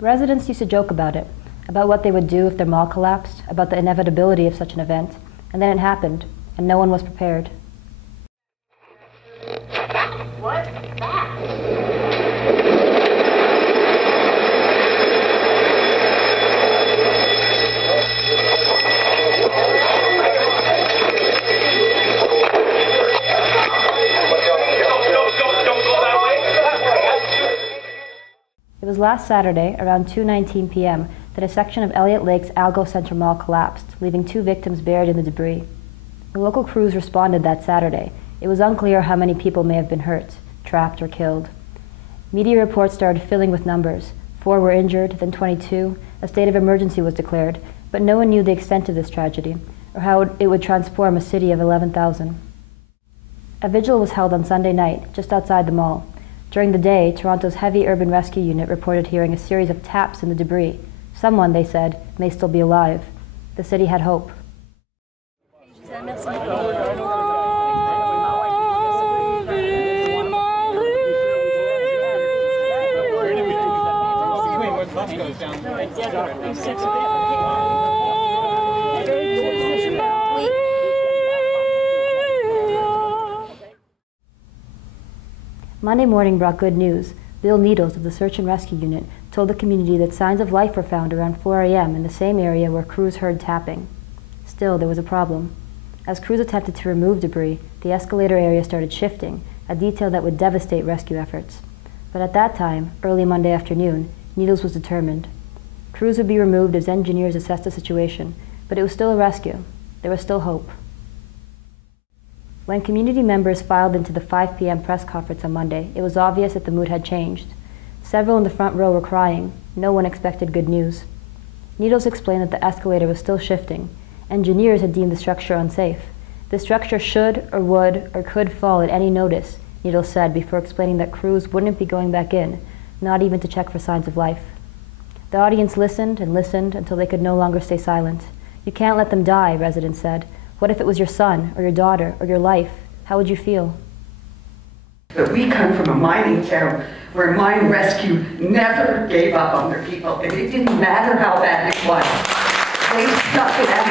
Residents used to joke about it, about what they would do if their mall collapsed, about the inevitability of such an event, and then it happened, and no one was prepared. What's that? It was last Saturday, around 2:19 p.m., that a section of Elliot Lake's Algo Center Mall collapsed, leaving 2 victims buried in the debris. The local crews responded that Saturday. It was unclear how many people may have been hurt, trapped, or killed. Media reports started filling with numbers. 4 were injured, then 22. A state of emergency was declared, but no one knew the extent of this tragedy, or how it would transform a city of 11,000. A vigil was held on Sunday night, just outside the mall. During the day, Toronto's Heavy Urban Rescue Unit reported hearing a series of taps in the debris. Someone, they said, may still be alive. The city had hope. Monday morning brought good news. Bill Needles of the Search and Rescue Unit told the community that signs of life were found around 4 a.m. in the same area where crews heard tapping. Still, there was a problem. As crews attempted to remove debris, the escalator area started shifting, a detail that would devastate rescue efforts. But at that time, early Monday afternoon, Needles was determined. Crews would be removed as engineers assessed the situation, but it was still a rescue. There was still hope. When community members filed into the 5 p.m. press conference on Monday, it was obvious that the mood had changed. Several in the front row were crying. No one expected good news. Needles explained that the escalator was still shifting. Engineers had deemed the structure unsafe. The structure should or would or could fall at any notice, Needles said before explaining that crews wouldn't be going back in, not even to check for signs of life. The audience listened and listened until they could no longer stay silent. You can't let them die, residents said. What if it was your son, or your daughter, or your life? How would you feel? But we come from a mining town where mine rescue never gave up on their people, and it didn't matter how bad it was. They stuck it out.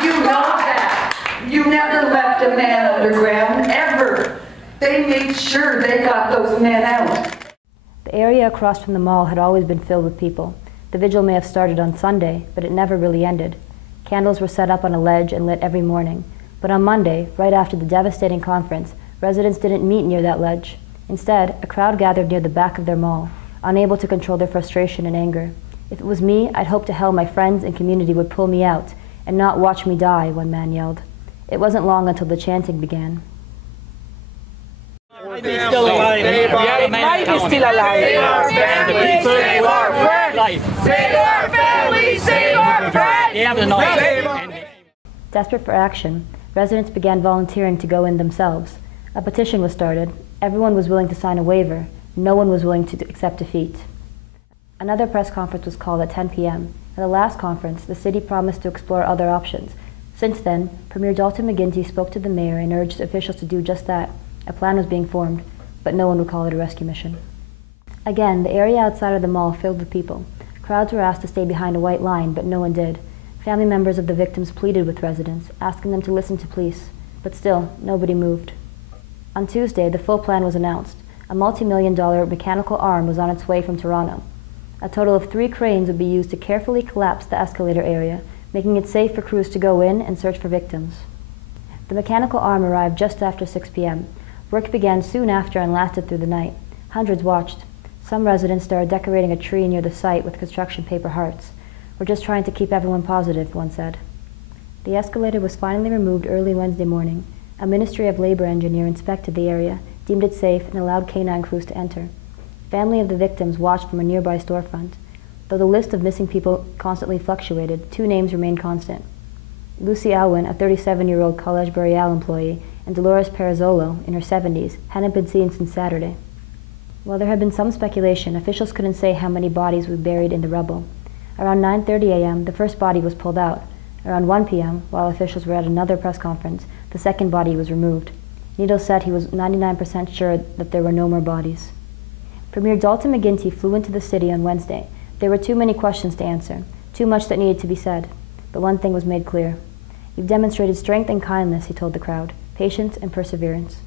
You know that. You never left a man underground, ever. They made sure they got those men out. The area across from the mall had always been filled with people. The vigil may have started on Sunday, but it never really ended. Candles were set up on a ledge and lit every morning. But on Monday, right after the devastating conference, residents didn't meet near that ledge. Instead, a crowd gathered near the back of their mall, unable to control their frustration and anger. If it was me, I'd hope to hell my friends and community would pull me out and not watch me die, one man yelled. It wasn't long until the chanting began. He's still alive. Life is still alive. Save our family, save our friends. Save our family, save our friends. Desperate for action, residents began volunteering to go in themselves. A petition was started. Everyone was willing to sign a waiver. No one was willing to accept defeat. Another press conference was called at 10 p.m. At the last conference, the city promised to explore other options. Since then, Premier Dalton McGuinty spoke to the mayor and urged officials to do just that. A plan was being formed, but no one would call it a rescue mission. Again, the area outside of the mall filled with people. Crowds were asked to stay behind a white line, but no one did. Family members of the victims pleaded with residents, asking them to listen to police, but still, nobody moved. On Tuesday, the full plan was announced. A multi-million-dollar mechanical arm was on its way from Toronto. A total of 3 cranes would be used to carefully collapse the escalator area, making it safe for crews to go in and search for victims. The mechanical arm arrived just after 6 p.m. Work began soon after and lasted through the night. Hundreds watched. Some residents started decorating a tree near the site with construction paper hearts. We're just trying to keep everyone positive, one said. The escalator was finally removed early Wednesday morning. A Ministry of Labor engineer inspected the area, deemed it safe, and allowed canine crews to enter. Family of the victims watched from a nearby storefront. Though the list of missing people constantly fluctuated, 2 names remained constant. Lucy Alwyn, a 37-year-old College Boreal employee, and Dolores Perazzolo, in her 70s, hadn't been seen since Saturday. While there had been some speculation, officials couldn't say how many bodies were buried in the rubble. Around 9:30 a.m., the first body was pulled out. Around 1 p.m., while officials were at another press conference, the second body was removed. Needles said he was 99% sure that there were no more bodies. Premier Dalton McGuinty flew into the city on Wednesday. There were too many questions to answer, too much that needed to be said. But one thing was made clear. You've demonstrated strength and kindness, he told the crowd, patience and perseverance.